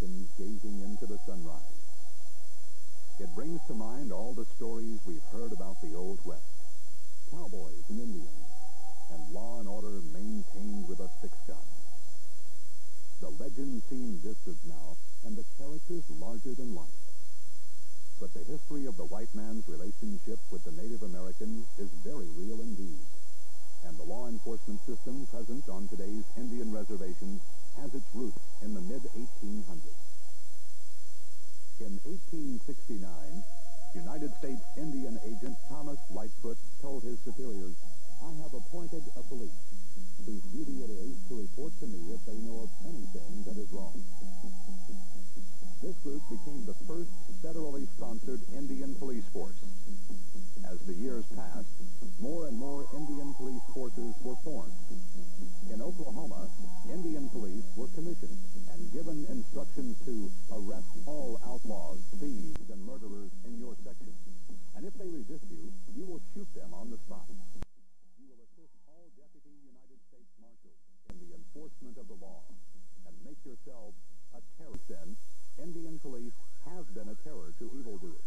Americans gazing into the sunrise. It brings to mind all the stories we've heard about the Old West, cowboys and Indians, and law and order maintained with a six-gun. The legends seem distant now, and the characters larger than life. But the history of the white man's relationship with the Native Americans is very real indeed. And the law enforcement system present on today's Indian reservations has its roots in the mid-1800s. In 1869, United States Indian agent Thomas Lightfoot told his superiors, "I have appointed a police whose duty it is to report to me if they know of anything that is wrong." This group became the first federally sponsored Indian police force. As the years passed, more and more Indian police forces were formed. In Oklahoma, Indian police were commissioned and given instructions to arrest all outlaws, thieves, and murderers in your section. And if they resist you, you will shoot them on the spot. You will assist all Deputy United States Marshals in the enforcement of the law and make yourselves a terror. Then, Indian police have been a terror to evildoers.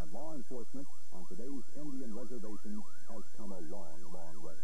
And law enforcement on today's Indian reservations has come a long, long way.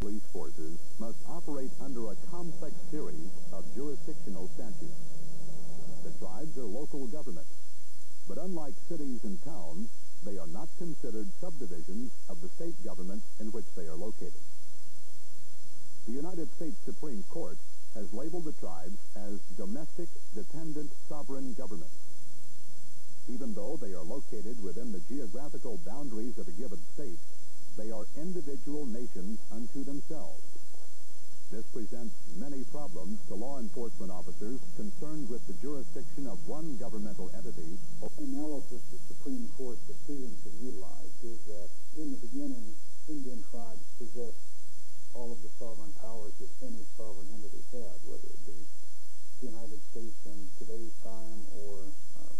Police forces must operate under a complex series of jurisdictional statutes. The tribes are local governments, but unlike cities and towns, they are not considered subdivisions of the state government in which they are located. The United States Supreme Court has labeled the tribes as domestic, dependent, sovereign governments. Even though they are located within the geographical boundaries of a given state, they are individual nations unto themselves. This presents many problems to law enforcement officers concerned with the jurisdiction of one governmental entity. The analysis the Supreme Court decisions have utilized is that in the beginning, Indian tribes possessed all of the sovereign powers that any sovereign entity had, whether it be the United States in today's time or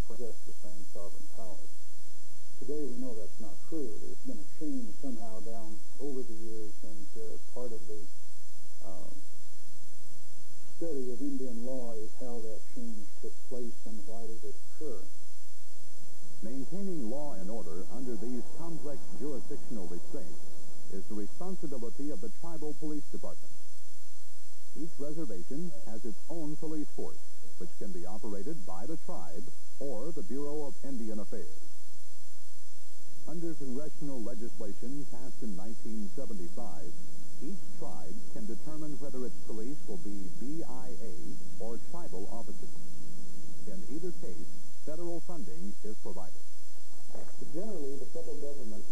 possess the same sovereign powers. Today we know that's not true. There's been a change somehow down over the years, and part of the study of Indian law is how that change took place and why did it occur. Maintaining law and order under these complex jurisdictional restraints is the responsibility of the tribal police department. Each reservation has its own police force, which can be operated by the tribe or the Bureau of Indian Affairs. Under congressional legislation passed in 1975, each tribe can determine whether its police will be BIA or tribal officers. In either case, federal funding is provided. Generally, the federal government,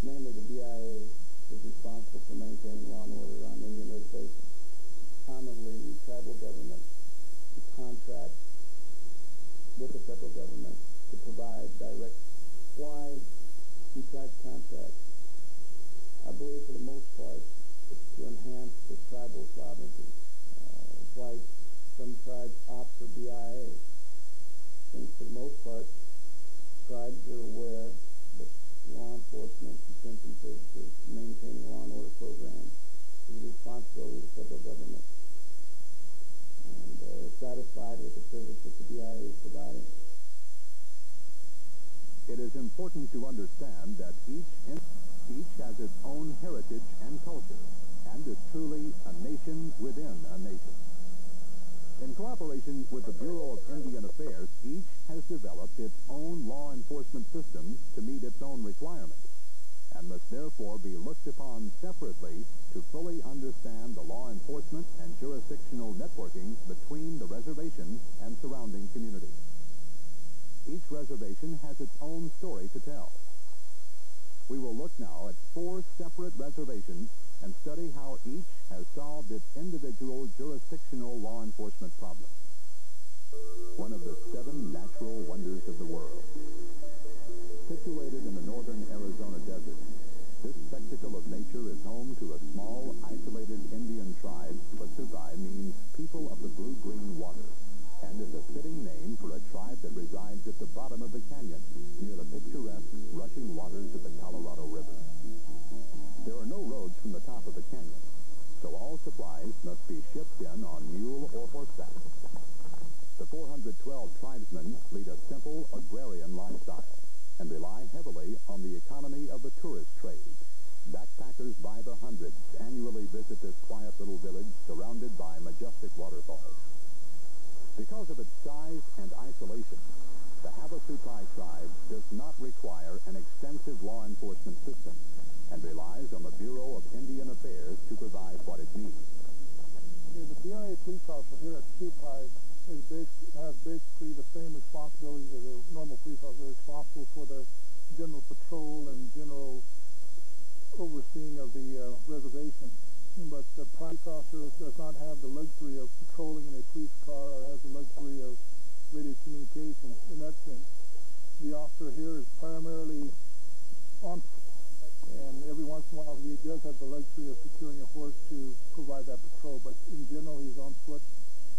namely the BIA, is responsible for maintaining law and order on Indian reservations. Commonly, the tribal government contracts with the federal government to provide direct. Why do tribes contract? I believe for the most part it's to enhance the tribal sovereignty. Why some tribes opt for BIA. I think for the most part tribes are aware that law enforcement, detention services, maintaining law and order programs is the responsibility of the federal government. And they're satisfied with the service that the BIA is providing. It is important to understand that each has its own heritage and culture, and is truly a nation within a nation. In cooperation with the Bureau of Indian Affairs, each has developed its own law enforcement system to meet its own requirements, and must therefore be looked upon separately to fully understand the law enforcement and jurisdictional networking between the reservation and surrounding communities. Each reservation has its own story to tell. We will look now at 4 separate reservations and study how each has solved its individual jurisdictional law enforcement problems. One of the 7 natural wonders of the world. Situated in the northern Arizona is home to a small, isolated Indian tribe. Pasupai means people of the blue-green water, and is a fitting name for a tribe that resides at the bottom of the canyon, near the picturesque, rushing waters of the Colorado River. There are no roads from the top of the canyon, so all supplies must be shipped in on mule or horseback. The 412 tribesmen lead a simple, agrarian lifestyle and rely heavily on the economy of the tourist trade. Backpackers by the hundreds annually visit this quiet little village surrounded by majestic waterfalls. Because of its size and isolation, the Havasupai tribe does not require an extensive law enforcement system and relies on the Bureau of Indian Affairs to provide what it needs. The BIA police officer here at Supai has basically the same responsibilities as a normal police officer. They're responsible for the general patrol and general overseeing of the reservation. But the police officer does not have the luxury of patrolling in a police car or has the luxury of radio communications. In that sense, the officer here is primarily on foot, and every once in a while he does have the luxury of securing a horse to provide that patrol, but in general he's on foot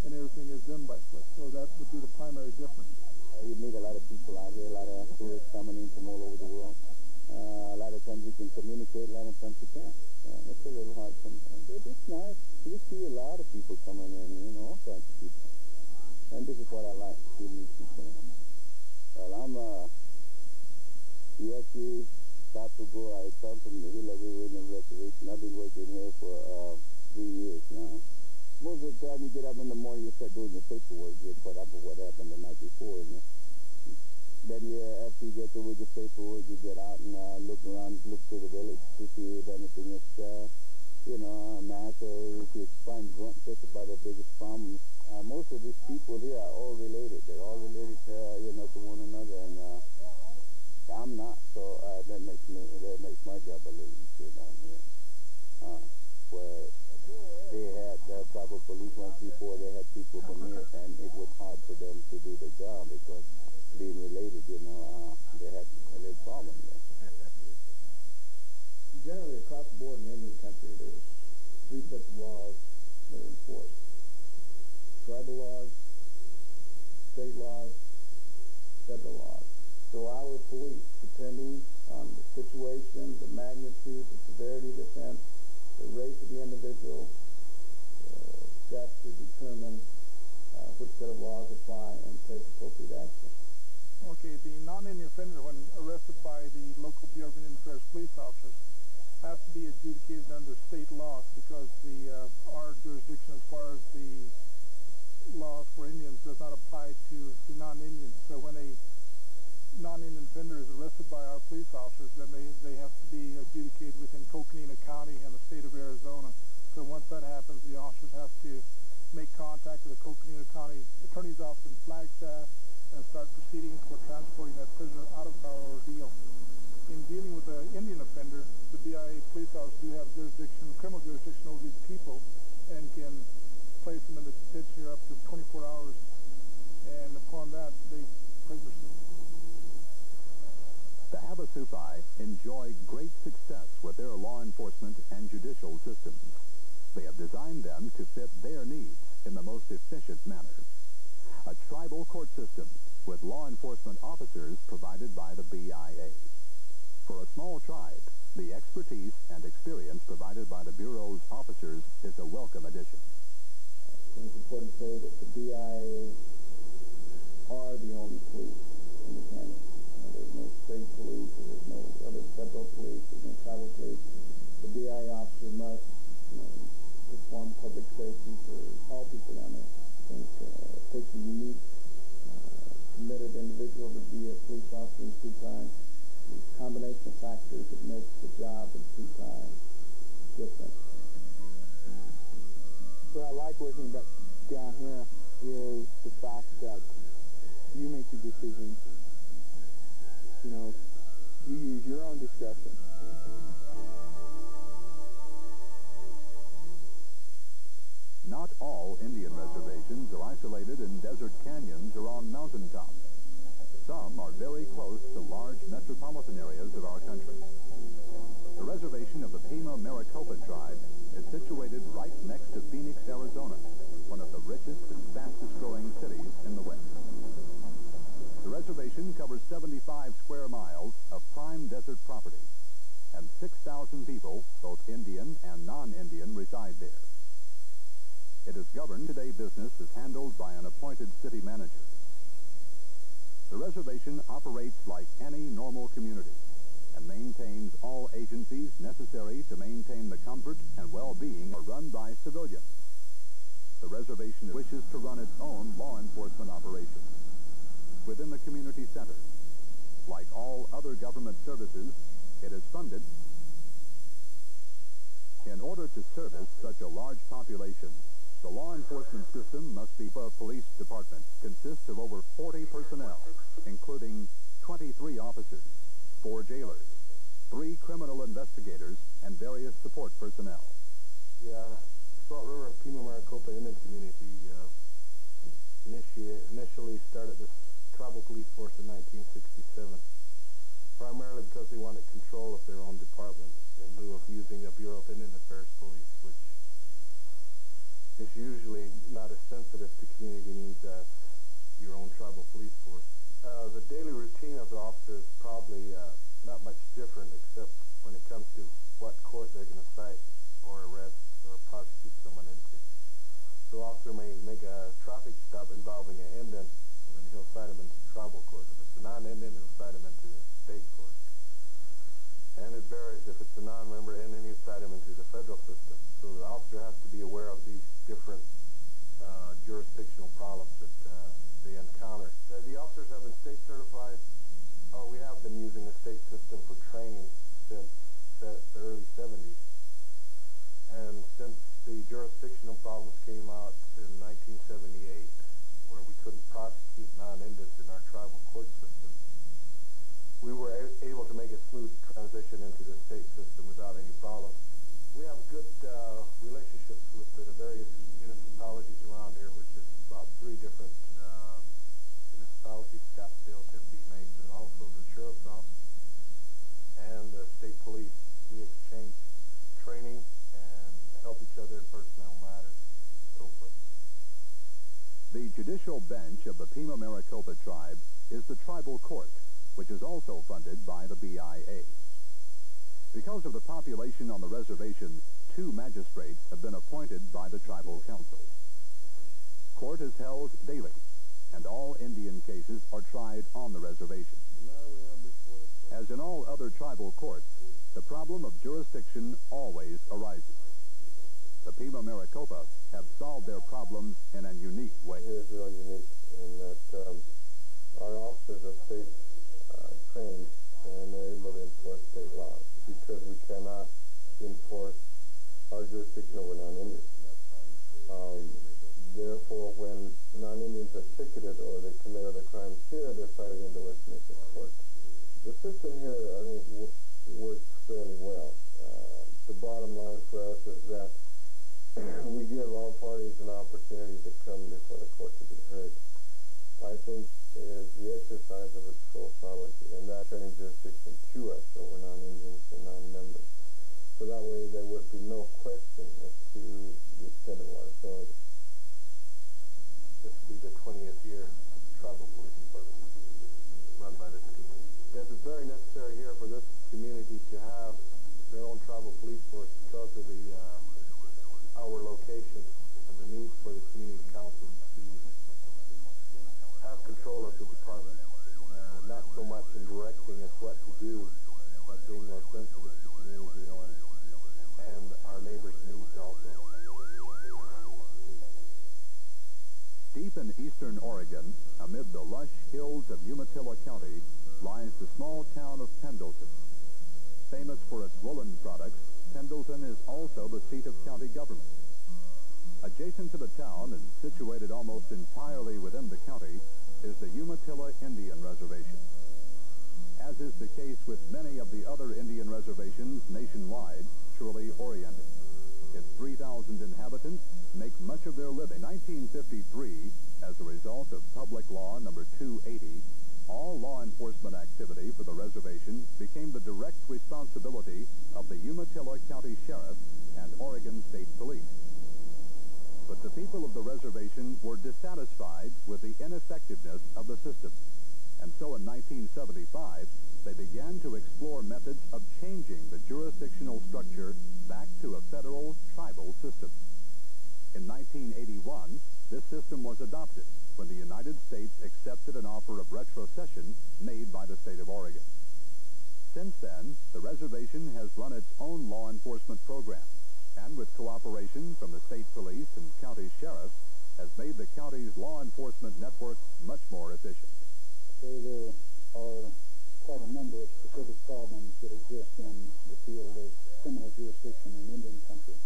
and everything is done by foot. So that would be the primary difference. You meet a lot of people out here, a lot of tourists coming in from all over the world. A lot of times you can communicate, a lot of times you can't. It's a little hard sometimes, but it's nice. You see a lot of people coming in, all kinds of people. And this is what I like, seeing these people. Well, I'm Yaki Tapugo. I come from the Gila River Indian Reservation. I've been working here for 3 years now. Most of the time you get up in the morning, you start doing your paperwork, you get caught up with what happened the night before. And then after you get through with your paperwork, you get out and look around, look to the village to see if anything is, a mass or if you find drunk. That's about the biggest problem. Most of these people here are all related. They're all related, to one another, and I'm not. So that makes my job a little easier down here. Where they had the tribal police once before, they had people from here, and it was hard for them to do the job because being related, they had a little problem there. Generally, across the board in Indian country, there's 3 sets of laws that are enforced. Tribal laws, state laws, federal laws. So our police, depending on the situation, the magnitude, the severity of the offense, the race of the individual, got to determine which set of laws apply and take appropriate action. Okay, the non-Indian offender, when arrested by the local Bureau of Indian Affairs police officers, has to be adjudicated under state laws because our jurisdiction as far as the laws for Indians does not apply to the non-Indians. So when a non-Indian offender is arrested by our police officers, then they have to be adjudicated within Coconina County and the state of Arizona. So once that happens, the officers have to make contact with the Coconina County Attorney's Office in Flagstaff and start proceedings for transporting that prisoner out of our ordeal. In dealing with an Indian offender, the BIA police officers do have criminal jurisdiction over these people and can place them in the detention here up to 24 hours. And upon that, they prisoners. The Havasupai enjoy great success with their law enforcement and judicial systems. They have designed them to fit their needs in the most efficient manner. A tribal court system with law enforcement officers provided by the BIA. For a small tribe, the expertise and experience provided by the Bureau's officers is a welcome addition. I think it's important to say that the BIA are the only police in the canyon. There's no state police, there's no other federal police, there's no tribal police. The BIA officer must, perform public safety for all people down there. I think it takes a unique, committed individual to be a police officer in Supai. The combination of factors that makes the job in Supai different. What I like working down here is the fact that you make the decisions. You use your own discretion. Not all Indian reservations are isolated in desert canyons or on mountaintops. Some are very close to large metropolitan areas of our country. The reservation of the Pima Marana miles of prime desert property, and 6,000 people, both Indian and non-Indian, reside there. It is governed. Day business is handled by an appointed city manager. The reservation operates like any normal community and maintains all agencies necessary to maintain the comfort and well-being are run by civilians. The reservation wishes to run its own law enforcement operations within the community center. Like all other government services, it is funded. In order to service such a large population, the law enforcement system must be. A police department consists of over 40 personnel, including 23 officers, 4 jailers, 3 criminal investigators, and various support personnel. Yeah, Salt River Pima Maricopa Indian community initially started this tribal police force in 1967, primarily because they wanted control of their own department in lieu of using the Bureau of Indian Affairs Police, which is usually not as sensitive to community needs as your own tribal police force. The daily routine of the officers is probably not much different, except when it comes to what court they're going to cite or arrest or prosecute someone into. So an officer may make a traffic stop involving an Indian, and then he'll cite him into tribal court. If it's a non-Indian, he'll cite him into state court. And it varies. If it's a non-member Indian, he'll cite him into the federal system. So the officer has to be aware of these different jurisdictional problems that they encounter. The officers have been state certified, or we have been using the state system for training since the early 70s. And since the jurisdictional problems came out in 1978, where we couldn't prosecute non-Indians in our tribal court system, we were able to make a smooth transition into the state system without any problems. We have good relationships with the various municipalities around here, which is about 3 different municipalities: Scottsdale, Tempe, Mesa, and also the sheriff's office and the state police. We exchange training and help each other in personnel matters, so forth. The judicial bench of the Pima Maricopa tribe is the tribal court, which is also funded by the BIA. Because of the population on the reservation, 2 magistrates have been appointed by the tribal council. Court is held daily, and all Indian cases are tried on the reservation. As in all other tribal courts, the problem of jurisdiction always arises. The Pima Maricopa have solved their problems in a unique way. It is really unique in that our officers are state trained, and they're able to enforce state laws, because we cannot enforce our jurisdiction over non-Indians. Therefore, when non-Indians are ticketed or they commit other crimes here, they're cited into Westminster Court. The system here, I think, works fairly well. The bottom line for us is that we give all parties an opportunity to come before the court to be heard. I think is the exercise of its full sovereignty, and that turning jurisdiction to us over non-Indians and non-members. So that way there would be no question as to the extent of our authority. This will be the 20th year of the tribal police department run by this community. Yes, it's very necessary here for this community to have their own tribal police force because of the our location and the need for the community councils to have control of the department, not so much in directing us what to do, but being more sensitive to community and our neighbors' needs also. Deep in eastern Oregon, amid the lush hills of Umatilla County, lies the small town of Pendleton. Famous for its woolen products, Pendleton is also the seat of county government. Adjacent to the town and situated almost entirely within the county is the Umatilla Indian Reservation. As is the case with many of the other Indian reservations nationwide, truly oriented. Its 3,000 inhabitants make much of their living. In 1953, as a result of Public Law number 280, all law enforcement activity for the reservation became the direct responsibility of the Umatilla County Sheriff and Oregon State Police. But the people of the reservation were dissatisfied with the ineffectiveness of the system. And so in 1975, they began to explore methods of changing the jurisdictional structure back to a federal tribal system. In 1981, this system was adopted when the United States accepted an offer of retrocession made by the state of Oregon. Since then, the reservation has run its own law enforcement program, and with cooperation from the state police and county sheriff, has made the county's law enforcement network much more efficient. So there are quite a number of specific problems that exist in the field of criminal jurisdiction in Indian country.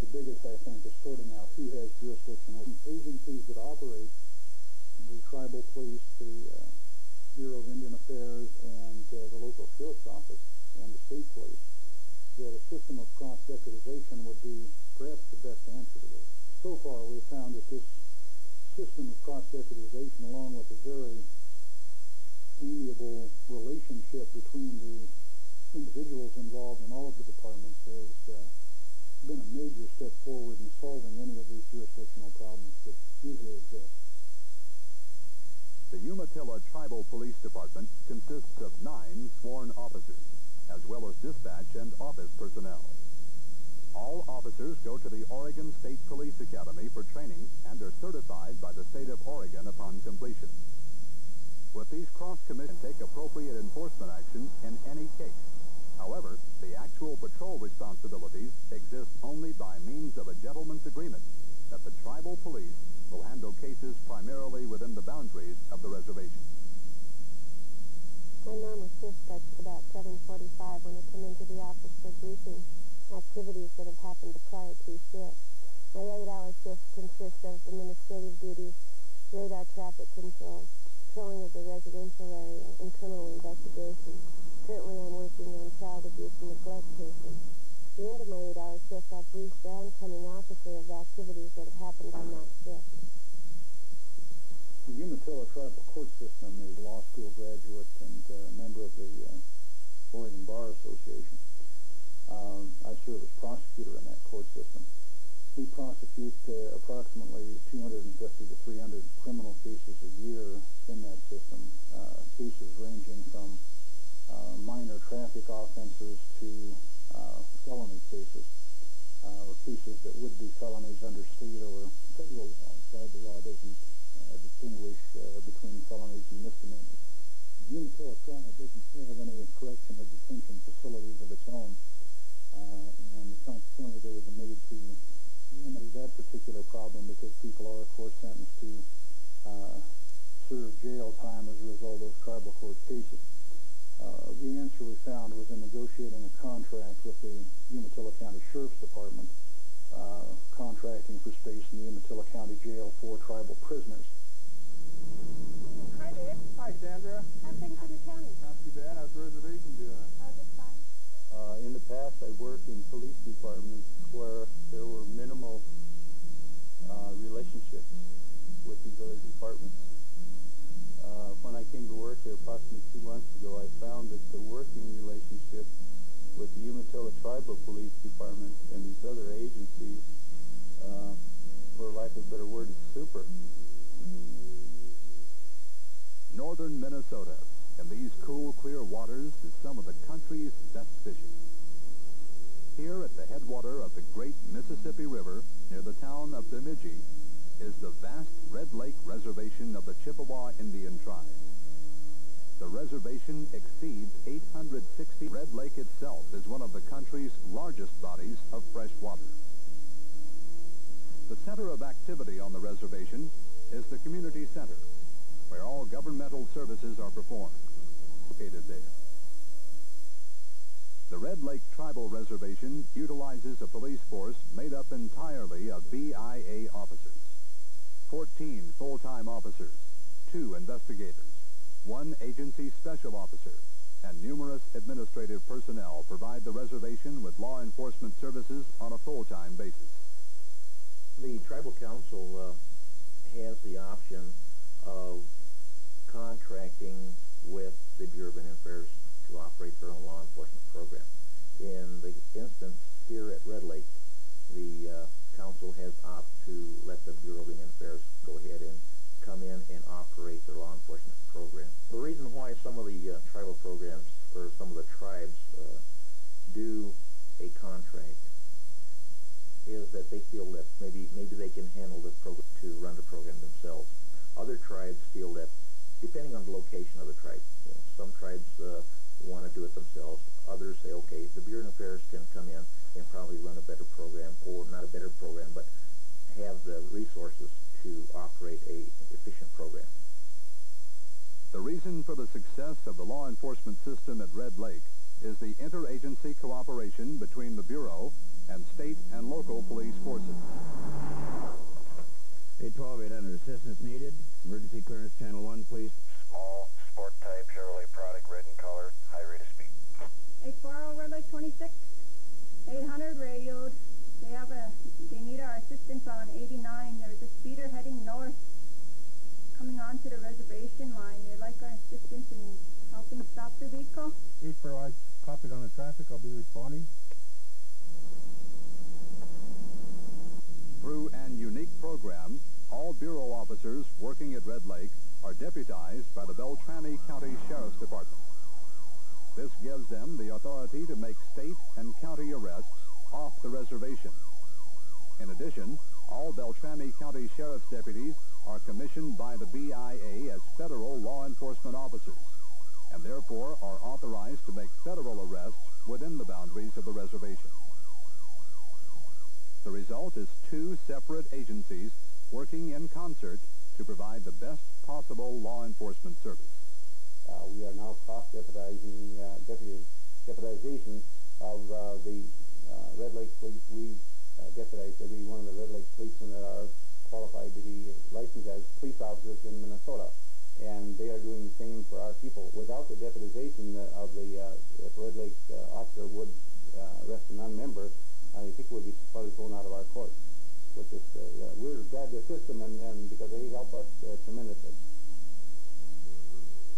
The biggest, I think, is sorting out who has jurisdiction over agencies that operate the tribal police, the Bureau of Indian Affairs, and the local sheriff's office and the state police, that a system of cross-deputization would be perhaps the best answer to this. So far, we've found that this system of cross-deputization, along with a very amiable relationship between the individuals involved in all of the departments, has been a major step forward in solving any of these jurisdictional problems that usually exist. The Umatilla Tribal Police Department consists of 9 sworn officers, as well as dispatch and office personnel. All officers go to the Oregon State Police Academy for training and are certified by the state of Oregon upon completion. With these cross-commissions, take appropriate enforcement action in any case. However, the actual patrol responsibilities exist only by means of a gentleman's agreement that the tribal police will handle cases primarily within the boundaries of the reservation. My normal shift starts at about 7:45 when I come into the office for briefing activities that have happened the prior 2 shifts. My 8-hour shift consists of administrative duties, radar traffic control, patrolling of the residential area, and criminal investigations. Currently, I'm working on child abuse and neglect cases. At the end of my 8-hour shift, I'll brief the oncoming officer of the activities that have happened on that shift. The Umatilla Tribal Court System is a law school graduate and a member of the Oregon Bar Association. I serve as prosecutor in that court system. We prosecute approximately 250 to 300 criminal cases a year in that system, cases ranging from minor traffic offenses to felony cases, or cases that would be felonies under state or federal law. Tribal law doesn't distinguish between felonies and misdemeanors. The Umatilla tribe doesn't have any correction or detention facilities of its own, and consequently there was a need to remedy that particular problem because people are, of course, sentenced to serve jail time as a result of tribal court cases. The answer we found was in negotiating a contract with the Umatilla County Sheriff's Department, contracting for space in the Umatilla County Jail for tribal prisoners. Hi, Dave. Hi, Sandra. How things in the county? Not too bad. How's the reservation doing? Oh, just fine. In the past, I worked in police departments where there were minimal relationships with these other departments. When I came to work here approximately 2 months ago, I found that the working relationship with the Umatilla Tribal Police Department and these other agencies, for lack of a better word, is super. Northern Minnesota, in these cool, clear waters, is some of the country's best fishing. Here at the headwater of the great Mississippi River, near the town of Bemidji, is the vast Red Lake Reservation of the Chippewa Indian Tribe. The reservation exceeds 860. Red Lake itself is one of the country's largest bodies of fresh water. The center of activity on the reservation is the community center, where all governmental services are performed, located there. The Red Lake Tribal Reservation utilizes a police force made up entirely of BIA officers. 14 full-time officers, 2 investigators, 1 agency special officer, and numerous administrative personnel provide the reservation with law enforcement services on a full-time basis. The Tribal Council has the option of contracting with the Bureau of Indian Affairs to operate their own law enforcement program. In the instance here at Red Lake, the council has opted to let the Bureau of Indian Affairs go ahead and come in and operate their law enforcement program. The reason why some of the tribal programs, or some of the tribes, do a contract is that they feel that maybe they can handle this program to run the program themselves. Other tribes feel that, depending on the location of the tribe, some tribes want to do it themselves. Others say, okay, the Bureau of Affairs can come in and probably run a better program, or not a better program, but have the resources to operate a efficient program. The reason for the success of the law enforcement system at Red Lake is the interagency cooperation between the Bureau and state and local police forces. 812-800, assistance needed. Emergency clearance, channel 1, please. Small, sport type, Chevrolet product, red in color, high rate of speed. 840 Red Lake 26, 800 radioed. They need our assistance on 89. There's a speeder heading north, coming onto the reservation line. They'd like our assistance in helping stop the vehicle. 840, I copied on the traffic. I'll be responding. Through an unique program, all Bureau officers working at Red Lake are deputized by the Beltrami County Sheriff's Department. This gives them the authority to make state and county arrests off the reservation. In addition, all Beltrami County Sheriff's deputies are commissioned by the BIA as federal law enforcement officers, and therefore are authorized to make federal arrests within the boundaries of the reservation. The result is two separate agencies working in concert to provide the best possible law enforcement service. We are now cross-deputizing, deputization of the Red Lake Police. We deputize every one of the Red Lake policemen that are qualified to be licensed as police officers in Minnesota. And they are doing the same for our people. Without the deputization of the if Red Lake officer would arrest a non-member, I think we'll be probably thrown out of our court. With this, we're glad to assist them, and because they help us tremendously.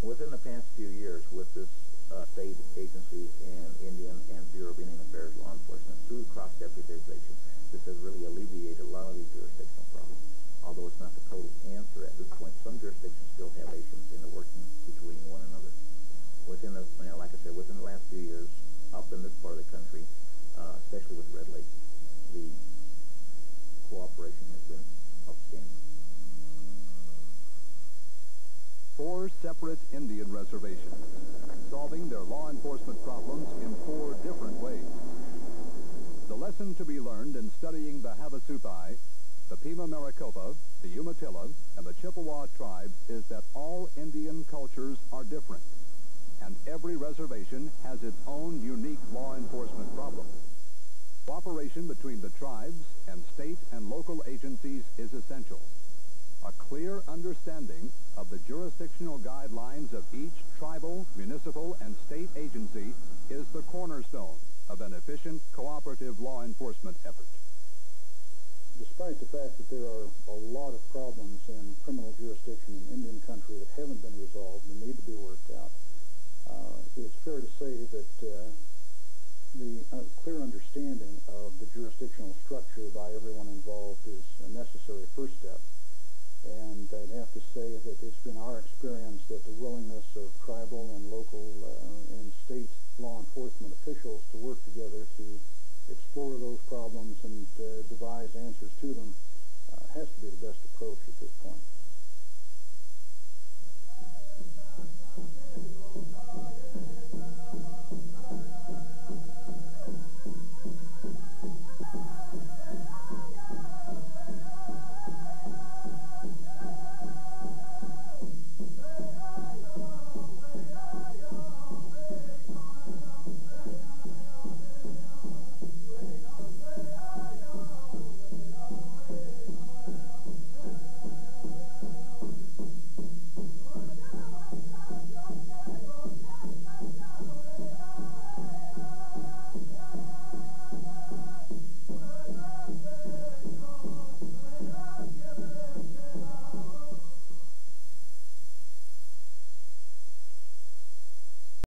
Within the past few years, with this state agencies and Indian and Bureau of Indian Affairs law enforcement, through cross-deputization, this has really alleviated a lot of these jurisdictional problems. Although it's not the total answer at this point, some jurisdictions still have patience in the working between one another. Within the, like I said, within the last few years, up in this part of the country, especially with Red Lake, the cooperation has been outstanding. 4 separate Indian reservations, solving their law enforcement problems in 4 different ways. The lesson to be learned in studying the Havasupai, the Pima Maricopa, the Umatilla, and the Chippewa tribes is that all Indian cultures are different, and every reservation has its own unique law enforcement problem. Cooperation between the tribes and state and local agencies is essential. A clear understanding of the jurisdictional guidelines of each tribal, municipal, and state agency is the cornerstone of an efficient cooperative law enforcement effort. Despite the fact that there are a lot of problems in criminal jurisdiction in Indian country that haven't been resolved and need to be worked out, it's fair to say